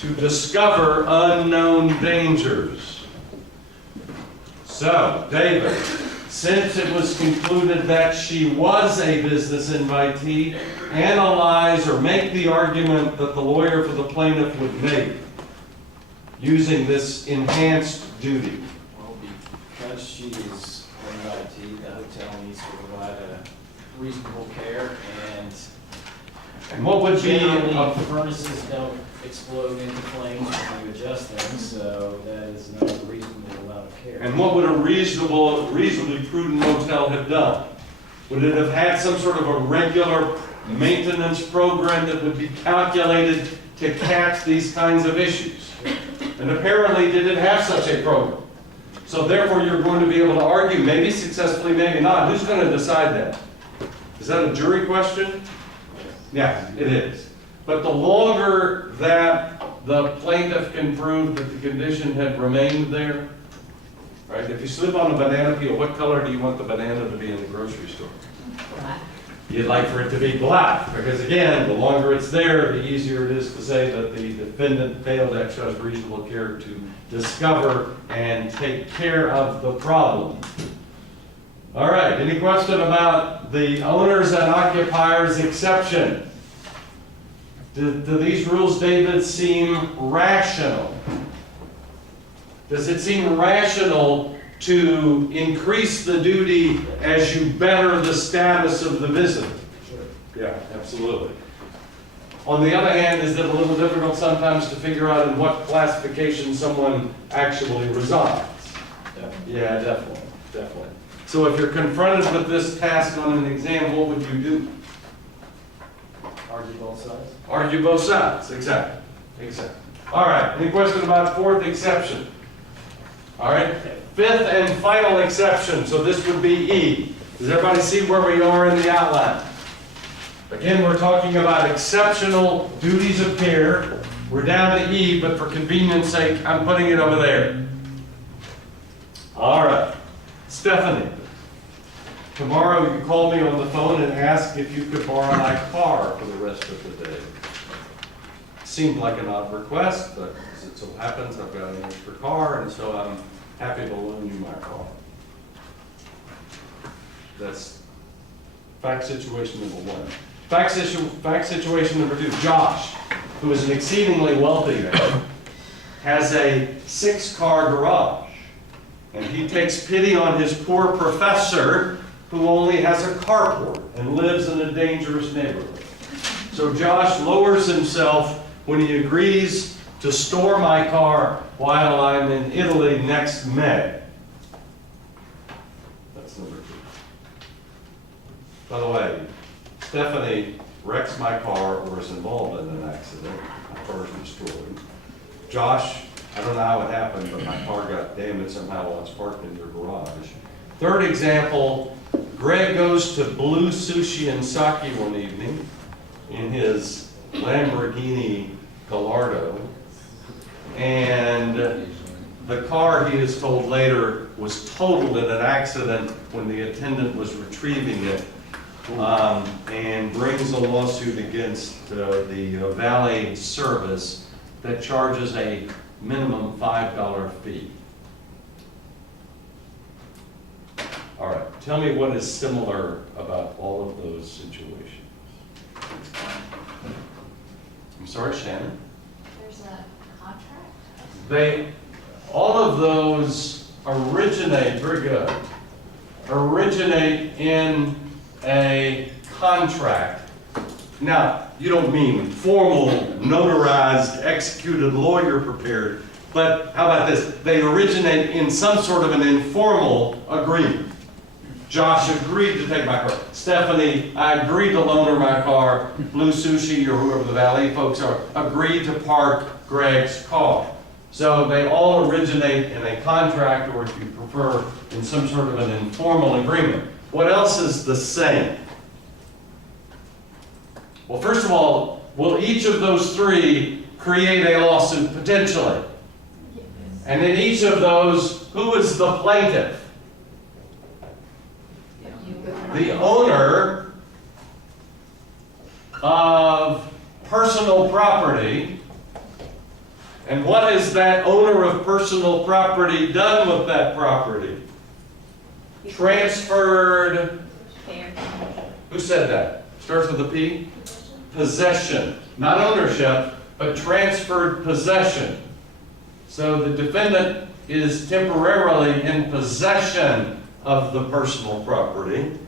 to discover unknown dangers. So, David, since it was concluded that she was a business invitee, analyze or make the argument that the lawyer for the plaintiff would make using this enhanced duty. Well, because she is an invitee, the hotel needs to provide a reasonable care, And what would be generally furnaces don't explode into flames when you adjust them, so that is not a reasonable amount of care. and what would a reasonably prudent motel have done? Would it have had some sort of a regular maintenance program that would be calculated to catch these kinds of issues? And apparently did it have such a program. So therefore you're going to be able to argue, maybe successfully, maybe not. Who's going to decide that? Is that a jury question? Yeah, it is. But the longer that the plaintiff can prove that the condition had remained there, right? If you slip on a banana peel, what color do you want the banana to be in the grocery store? Black. You'd like for it to be black, because again, the longer it's there, the easier it is to say that the defendant failed to exercise reasonable care to discover and take care of the problem. All right, any question about the owners and occupiers exception? Do these rules, David, seem rational? Does it seem rational to increase the duty as you better the status of the visitor? Sure. Yeah, absolutely. On the other hand, is it a little difficult sometimes to figure out in what classification someone actually resides? Definitely. Yeah, definitely, definitely. So if you're confronted with this task on an exam, what would you do? Argue both sides? Argue both sides, exactly, exactly. All right, any question about fourth exception? All right, fifth and final exception, so this would be E. Does everybody see where we are in the outline? Again, we're talking about exceptional duties of care. We're down to E, but for convenience sake, I'm putting it over there. All right, Stephanie, tomorrow you call me on the phone and ask if you could borrow my car for the rest of the day. Seemed like an odd request, but as it so happens, I've got an extra car, and so I'm happy to loan you my car. That's fact situation number one. Fact situation number two, Josh, who is an exceedingly wealthy man, has a 6-car garage, and he takes pity on his poor professor who only has a carport and lives in a dangerous neighborhood. So Josh lowers himself when he agrees to store my car while I'm in Italy next May. That's number two. By the way, Stephanie wrecks my car or is involved in an accident. My car is destroyed. Josh, I don't know how it happened, but my car got damaged somehow while it's parked in your garage. Third example, Greg goes to Blue Sushi and Sake one evening in his Lamborghini Gallardo, and the car, he is told later, was totaled in an accident when the attendant was retrieving it, and brings a lawsuit against the valet service that charges a minimum $5 fee. All right, tell me what is similar about all of those situations. I'm sorry, Shannon? There's a contract? All of those originate, very good, originate in a contract. Now, you don't mean formal, notarized, executed, lawyer prepared, but how about this? They originate in some sort of an informal agreement. Josh agreed to take my car. Stephanie, I agreed to loan her my car. Blue Sushi, or whoever the valet folks are, agreed to park Greg's car. So they all originate in a contract, or if you prefer, in some sort of an informal agreement. What else is the same? Well, first of all, will each of those three create a lawsuit potentially? Yes. And in each of those, who is the plaintiff? The owner of personal property And what has that owner of personal property done with that property? Transferred, Fair. who said that? Starts with a P? Possession. Not ownership, but transferred possession. So the defendant is temporarily in possession of the personal property.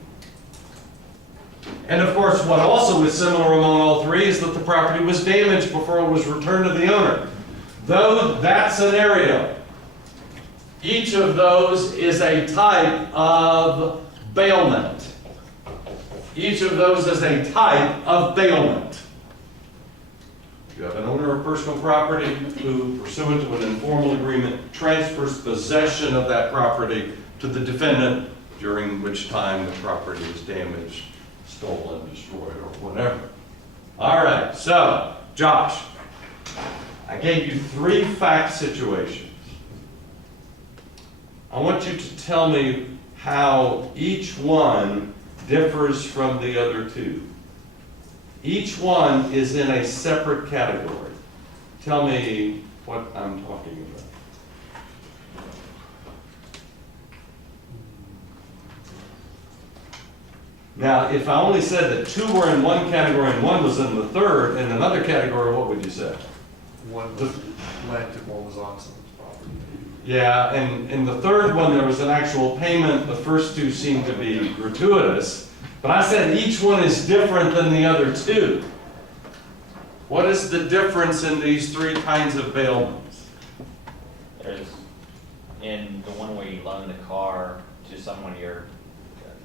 And of course, what also is similar among all three is that the property was damaged before it was returned to the owner. Though that scenario, each of those is a type of bailment. Each of those is a type of bailment. You have an owner of personal property who, pursuant to an informal agreement, transfers possession of that property to the defendant, during which time the property is damaged, stolen, destroyed, or whatever. All right, so, Josh, I gave you 3 fact situations. I want you to tell me how each one differs from the other 2. Each one is in a separate category. Tell me what I'm talking about. Now, if I only said that 2 were in one category and 1 was in the third, in another category, what would you say? One was lent and one was on someone's property. Yeah, and in the third one, there was an actual payment. The first 2 seemed to be gratuitous. But I said each one is different than the other 2. What is the difference in these 3 kinds of bailments? There's, in the one where you loan the car to someone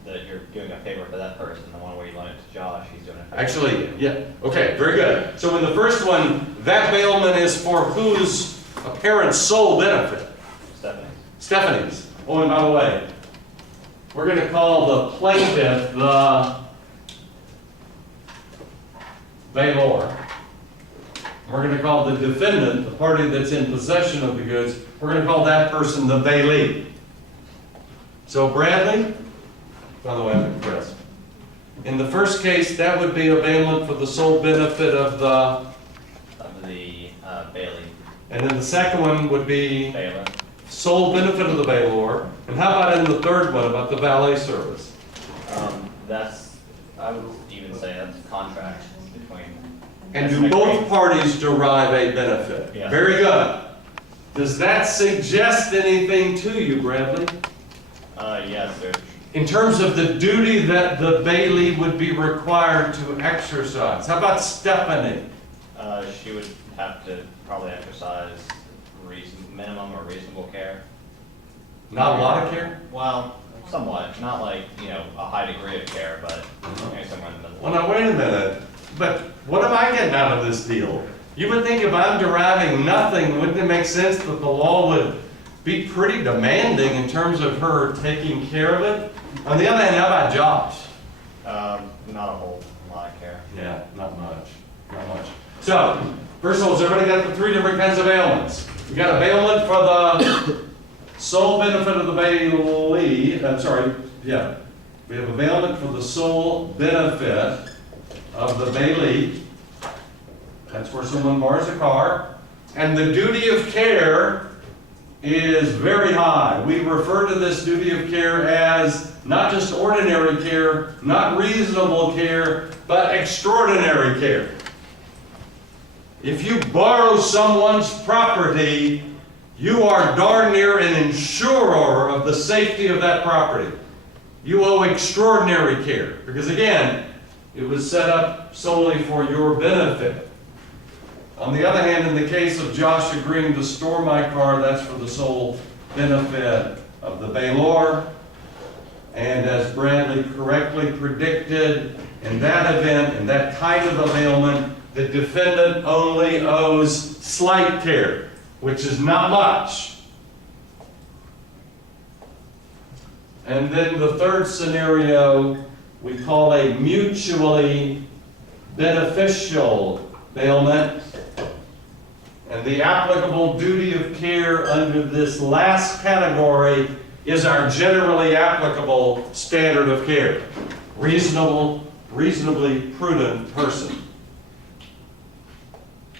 that you're doing a favor for that person, the one where you loan it to Josh, he's doing a favor. Actually, yeah, okay, very good. So in the first one, that bailment is for whose apparent sole benefit? Stephanie. Stephanie's. Oh, and by the way, we're going to call the plaintiff the bailor. We're going to call the defendant, the party that's in possession of the goods, we're going to call that person the bailee. So Bradley, by the way, I'm impressed. In the first case, that would be a bailment for the sole benefit of the, Bailey. and then the second one would be Baylor. sole benefit of the bailor. And how about in the third one, about the valet service? I would even say that's a contract between. And that's do an both agreement. parties derive a benefit? Yes. Very good. Does that suggest anything to you, Bradley? Yes, there's, In terms of the duty that the bailee would be required to exercise? How about Stephanie? she would have to probably exercise minimum or reasonable care. Not a lot of care? Well, somewhat, not like, a high degree of care, but maybe somewhere in the middle. Well, now, wait a minute. But what am I getting out of this deal? You would think if I'm deriving nothing, wouldn't it make sense that the law would be pretty demanding in terms of her taking care of it? On the other hand, how about Josh? Not a whole lot of care. Yeah, not much. Not much. So, first of all, has everybody got the 3 different kinds of ailments? We got a bailment for the sole benefit of the bailee. We have a bailment for the sole benefit of the bailee. That's where someone borrows a car. And the duty of care is very high. We refer to this duty of care as not just ordinary care, not reasonable care, but extraordinary care. If you borrow someone's property, you are darn near an insurer of the safety of that property. You owe extraordinary care, because again, it was set up solely for your benefit. On the other hand, in the case of Josh agreeing to store my car, that's for the sole benefit of the bailor. And as Bradley correctly predicted, in that event, in that kind of a bailment, the defendant only owes slight care, which is not much. And then the third scenario we call a mutually beneficial bailment. And the applicable duty of care under this last category is our generally applicable standard of care. Reasonably prudent person.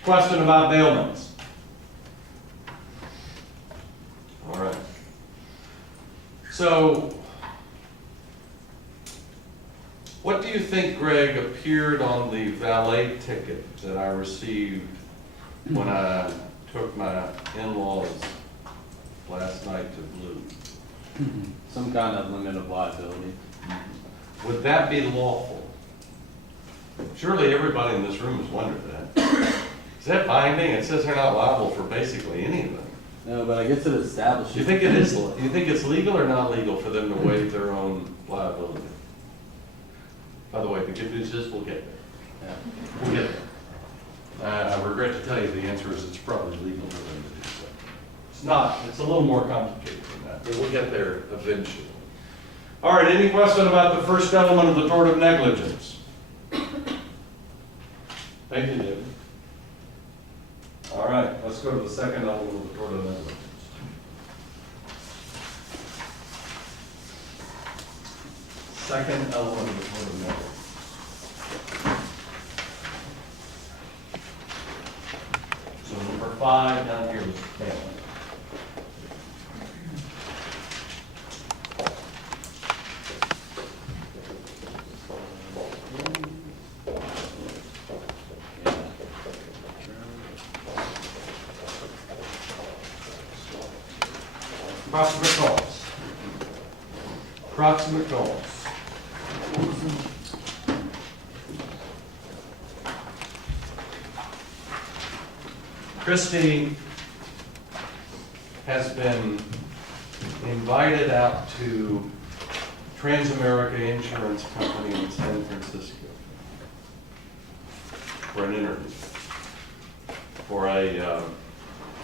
Question about bailments. So, what do you think, Greg, appeared on the valet ticket that I received when I took my in-laws last night to Blue? Some kind of limit of liability. Would that be lawful? Surely everybody in this room has wondered that. Is that binding? It says they're not liable for basically anything. No, but I guess it establishes. Do you think it is, do you think it's legal or not legal for them to waive their own liability? By the way, the good news is we'll get there. Yeah. We'll get there. I regret to tell you the answer is it's probably legal for them to do so. It's not, it's a little more complicated than that, but we'll get there eventually. All right, any question about the first element of the tort of negligence? Thank you, David. All right, let's go to the second element of the tort of negligence. Second element of the tort of negligence. So number 5 down here is Taylor. Approximate cause. Approximate cause. Christie has been invited out to Transamerica Insurance Company in San Francisco for an interview, for a,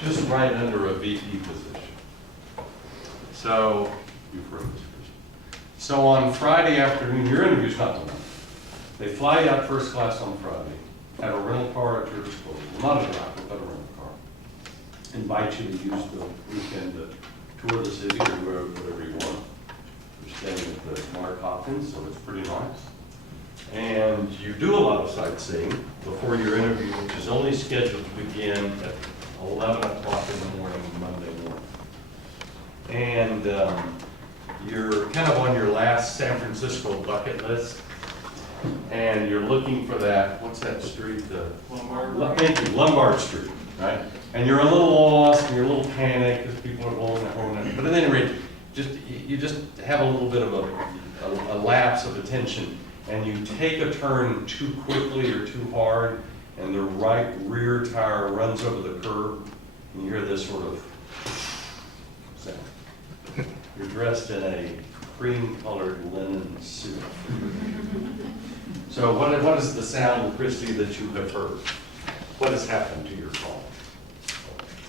just right under a VP position. So, you've heard this. So on Friday afternoon, your interview's not done. They fly you out first class on Friday, have a rental car at your disposal, not a driver, but a rental car. Invite you to use the weekend to tour the city or do whatever you want. You're staying at the Mark Hopkins, so it's pretty nice. And you do a lot of sightseeing before your interview, which is only scheduled to begin at 11 o'clock in the morning, Monday morning. And you're kind of on your last San Francisco bucket list, and you're looking for that, what's that street? Lombard Street, right? And you're a little lost, and you're a little panicked because people are blowing their horn. But at any rate, you just have a little bit of a lapse of attention, and you take a turn too quickly or too hard, and the right rear tire runs over the curb, and you hear this sort of sound. You're dressed in a cream-colored linen suit. So what is the sound, Christie, that you have heard? What has happened to your car?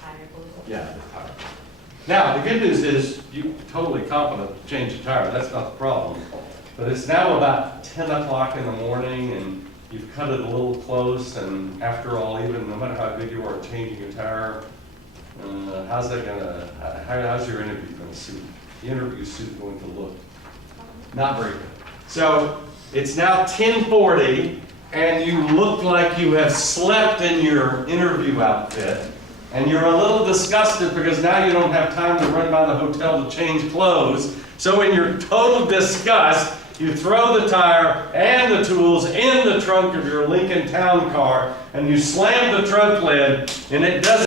Tire blew. Yeah, the tire. Now, the good news is you're totally competent to change the tire. That's not the problem. But it's now about 10 o'clock in the morning, and you've cut it a little close, and after all, even no matter how good you are at changing a tire, how's your interview going to suit? The interview suit going to look? Not very good. So it's now 10:40, and you look like you have slept in your interview outfit, and you're a little disgusted because now you don't have time to run by the hotel to change clothes. So in your total disgust, you throw the tire and the tools in the trunk of your Lincoln Town Car, and you slam the trunk lid, and it doesn't